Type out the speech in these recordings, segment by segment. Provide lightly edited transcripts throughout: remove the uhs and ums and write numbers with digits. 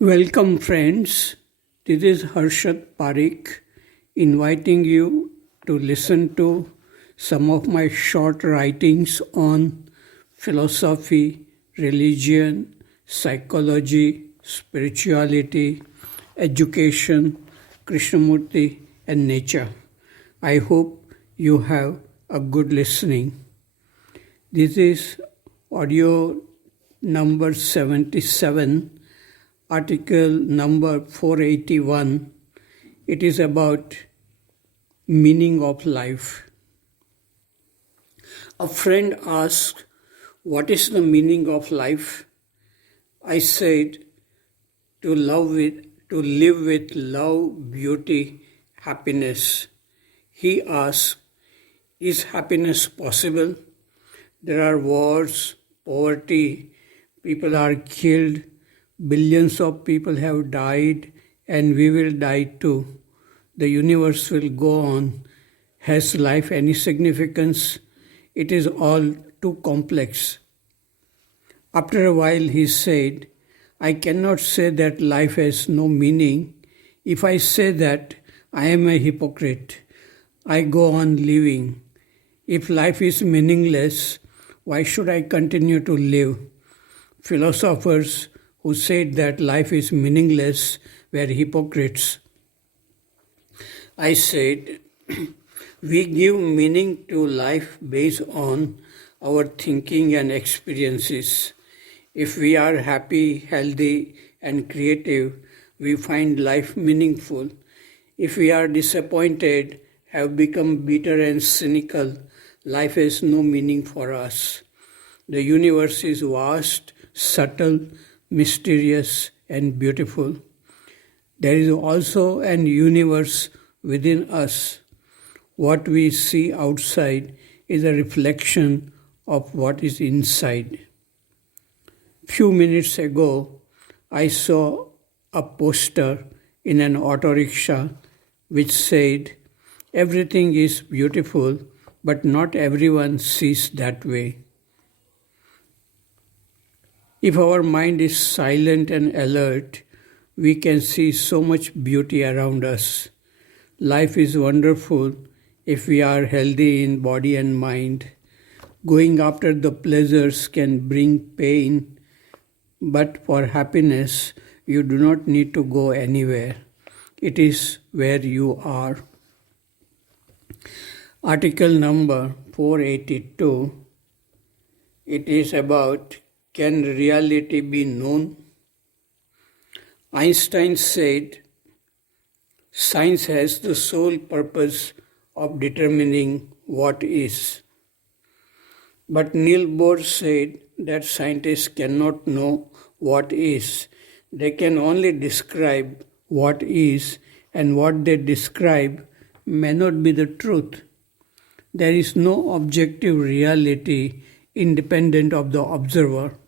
Welcome, friends. This is Harshad Parikh inviting you to listen to some of my short writings on philosophy, religion, psychology, spirituality, education, Krishnamurti, and nature. I hope you have a good listening. This is audio number 77, article number 481. It is about meaning of life. A friend asked, "What is the meaning of life?" I said, to live with love, beauty, happiness. He asked, "Is happiness possible? There are wars, poverty, people are killed, billions of people have died, and we will die too. The universe will go on. Has life any significance? It is all too complex." After a while, he said, "I cannot say that life has no meaning. If I say that, I am a hypocrite. I go on living. If life is meaningless, why should I continue to live?" Philosophers who said that life is meaningless were hypocrites. I said, we give meaning to life based on our thinking and experiences. If we are happy, healthy, and creative, we find life meaningful. If we are disappointed, have become bitter and cynical, life has no meaning for us. The universe is vast, subtle, mysterious, and beautiful. There is also an universe within us. What we see outside is a reflection of what is inside. Few minutes ago, I saw a poster in an auto rickshaw which said, "Everything is beautiful, but not everyone sees that way." If our mind is silent and alert, we can see so much beauty around us. Life is wonderful if we are healthy in body and mind. Going after the pleasures can bring pain, but for happiness, you do not need to go anywhere. It is where you are. Article number 482. It is about, can reality be known? Einstein said, science has the sole purpose of determining what is. But Niels Bohr said that scientists cannot know what is. They can only describe what is, and what they describe may not be the truth. There is no objective reality independent of the observer.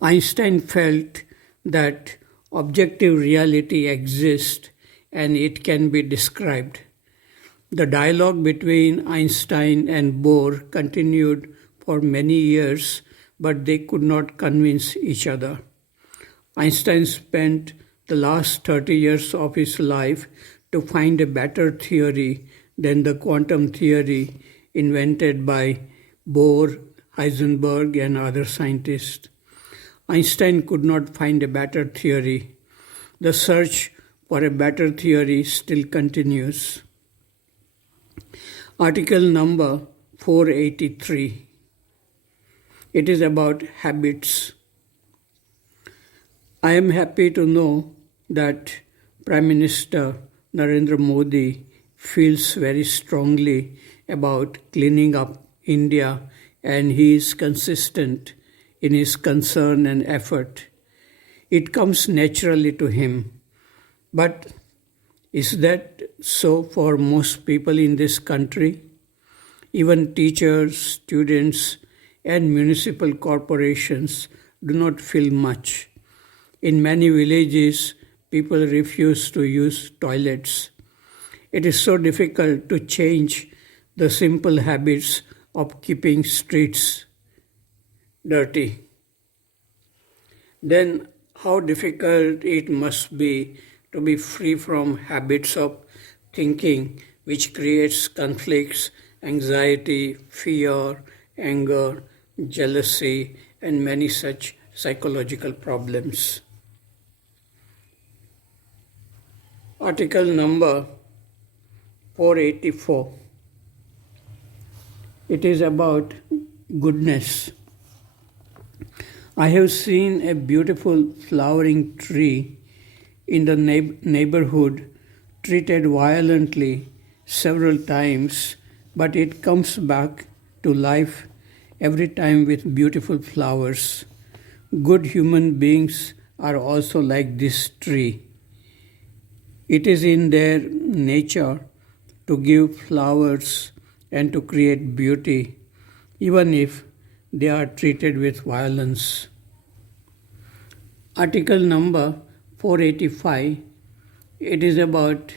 Einstein felt that objective reality exists and it can be described. The dialogue between Einstein and Bohr continued for many years, but they could not convince each other. Einstein spent the last 30 years of his life to find a better theory than the quantum theory invented by Bohr, Heisenberg, and other scientists. Einstein could not find a better theory. The search for a better theory still continues. Article number 483. It is about habits. I am happy to know that Prime Minister Narendra Modi feels very strongly about cleaning up India, and he is consistent in his concern and effort. It comes naturally to him. But is that so for most people in this country? Even teachers, students, and municipal corporations do not feel much. In many villages, people refuse to use toilets. It is so difficult to change the simple habits of keeping streets dirty. Then how difficult it must be to be free from habits of thinking which creates conflicts, anxiety, fear, anger, jealousy, and many such psychological problems. Article number 484. It is about goodness. I have seen a beautiful flowering tree in the neighborhood treated violently several times, but it comes back to life every time with beautiful flowers. Good human beings are also like this tree. It is in their nature to give flowers and to create beauty, even if they are treated with violence. Article number 485. It is about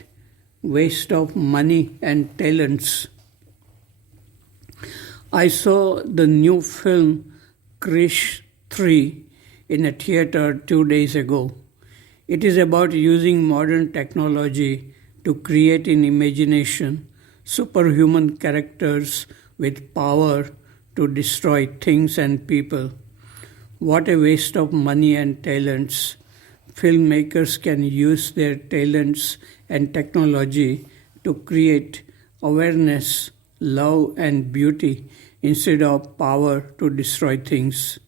waste of money and talents. I saw the new film Krish 3 in a theater 2 days ago. It is about using modern technology to create in imagination superhuman characters with power to destroy things and people. What a waste of money and talents. Filmmakers can use their talents and technology to create awareness, love, and beauty instead of power to destroy things.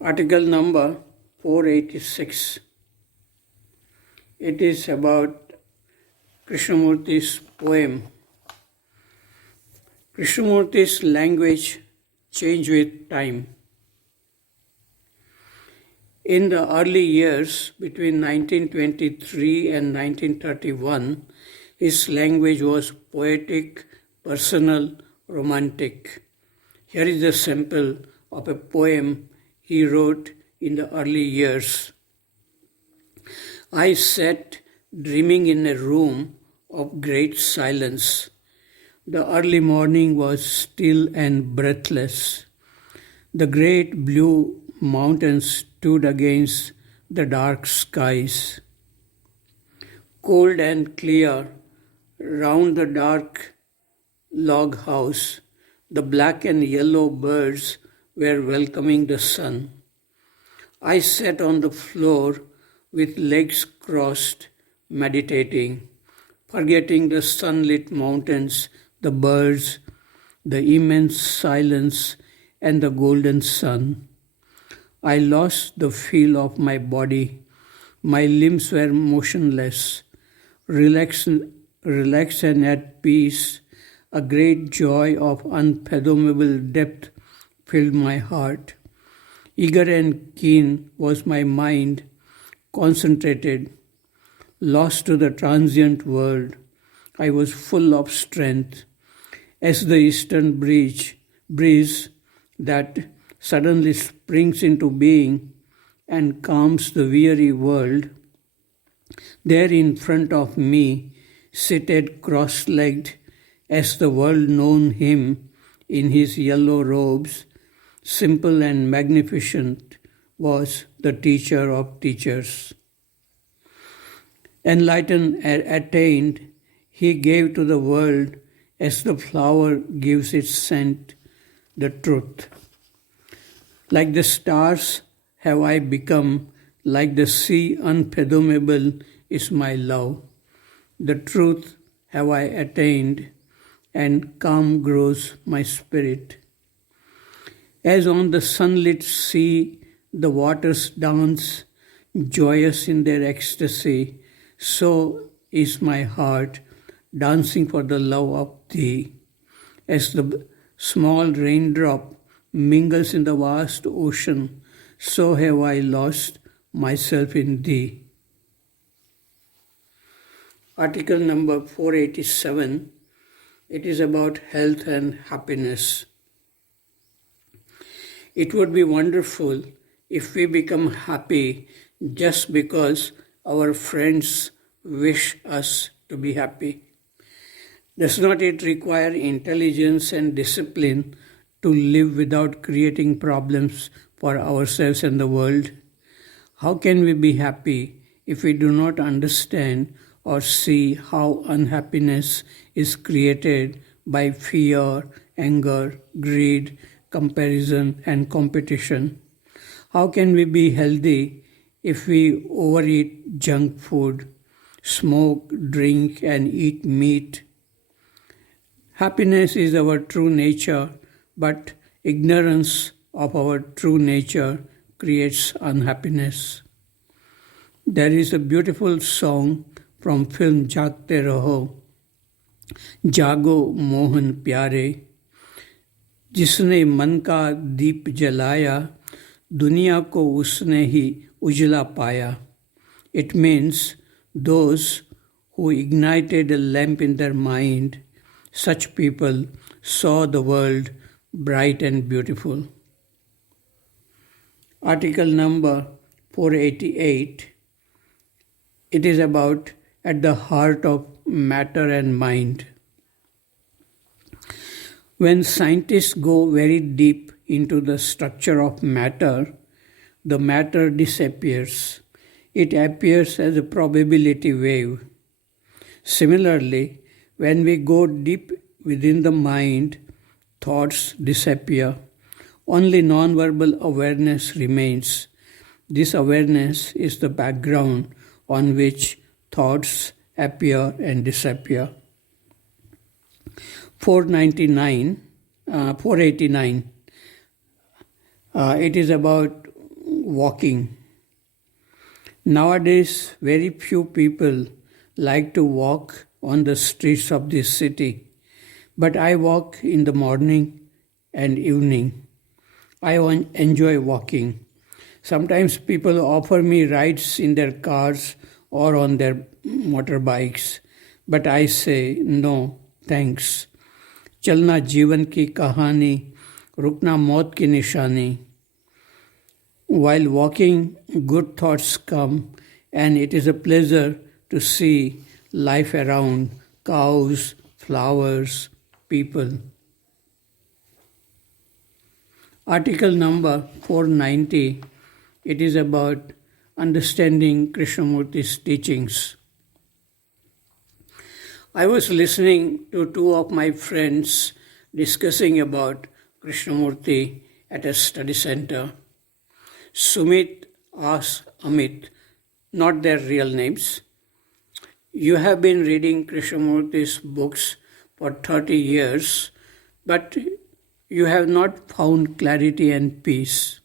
Article number 486. It is about Krishnamurti's poem. Krishnamurti's language changed with time. In the early years between 1923 and 1931, his language was poetic, personal, romantic. Here is a sample of a poem he wrote in the early years. I sat dreaming in a room of great silence. The early morning was still and breathless. The great blue mountains stood against the dark skies. Cold and clear, round the dark log house, the black and yellow birds were welcoming the sun. I sat on the floor with legs crossed, meditating, forgetting the sunlit mountains, the birds, the immense silence, and the golden sun. I lost the feel of my body. My limbs were motionless, relaxed and at peace. A great joy of unfathomable depth filled my heart. Eager and keen was my mind, concentrated, lost to the transient world. I was full of strength. As the eastern breeze that suddenly springs into being and calms the weary world, there in front of me, seated cross-legged as the world known him in his yellow robes, simple and magnificent, was the teacher of teachers. Enlightened and attained, he gave to the world, as the flower gives its scent, the truth. Like the stars have I become, like the sea unfathomable is my love. The truth have I attained, and calm grows my spirit. As on the sunlit sea the waters dance, joyous in their ecstasy, so is my heart dancing for the love of thee. As the small raindrop mingles in the vast ocean, so have I lost myself in thee. Article number 487. It is about health and happiness. It would be wonderful if we become happy just because our friends wish us to be happy. Does not it require intelligence and discipline to live without creating problems for ourselves and the world? How can we be happy if we do not understand or see how unhappiness is created by fear, anger, greed, comparison, and competition? How can we be healthy if we overeat junk food, smoke, drink, and eat meat? Happiness is our true nature, but ignorance of our true nature creates unhappiness. There is a beautiful song from film Jagte Raho, Jago Mohan Pyare, जिसने मन का दीप जलाया दुनिया को उसने ही उजला पाया. It means those who ignited a lamp in their mind, such people saw the world bright and beautiful. Article number 488. It is about at the heart of matter and mind. When scientists go very deep into the structure of matter, the matter disappears. It appears as a probability wave. Similarly, when we go deep within the mind, thoughts disappear. Only non-verbal awareness remains. This awareness is the background on which thoughts appear and disappear. 489. It is about walking. Nowadays, very few people like to walk on the streets of this city, but I walk in the morning and evening. I enjoy walking. Sometimes people offer me rides in their cars or on their motorbikes, but I say no, thanks. चलना जीवन की कहानी, रुकना मौत की निशानी. While walking, good thoughts come, and it is a pleasure to see life around, cows, flowers, people. Article number 490. It is about understanding Krishnamurti's teachings. I was listening to two of my friends discussing about Krishnamurti at a study center. Sumit asked Amit, not their real names, "You have been reading Krishnamurti's books for 30 years, but you have not found clarity and peace.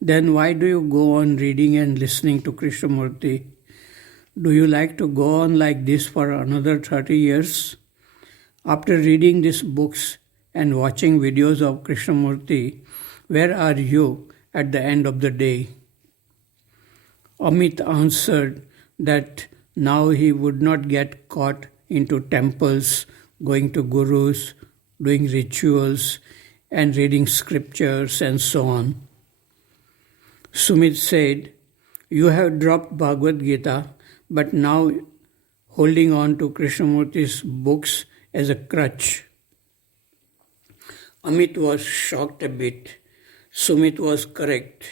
Then why do you go on reading and listening to Krishnamurti? Do you like to go on like this for another 30 years? After reading these books and watching videos of Krishnamurti, where are you at the end of the day?" Amit answered that now he would not get caught into temples, going to gurus, doing rituals, and reading scriptures and so on. Sumit said, "You have dropped Bhagavad Gita, but now holding on to Krishnamurti's books as a crutch." Amit was shocked a bit. Sumit was correct.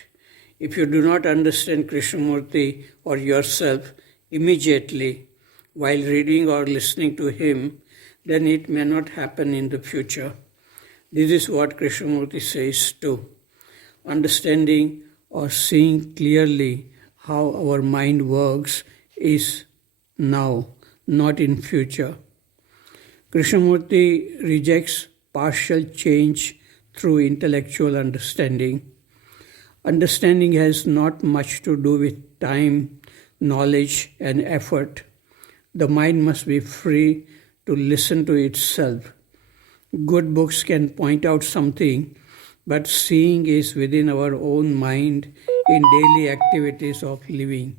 If you do not understand Krishnamurti or yourself immediately while reading or listening to him, then it may not happen in the future. This is what Krishnamurti says too. Understanding or seeing clearly how our mind works is now, not in future. Krishnamurti rejects partial change through intellectual understanding. Understanding has not much to do with time, knowledge, and effort. The mind must be free to listen to itself. Good books can point out something, but seeing is within our own mind in daily activities of living.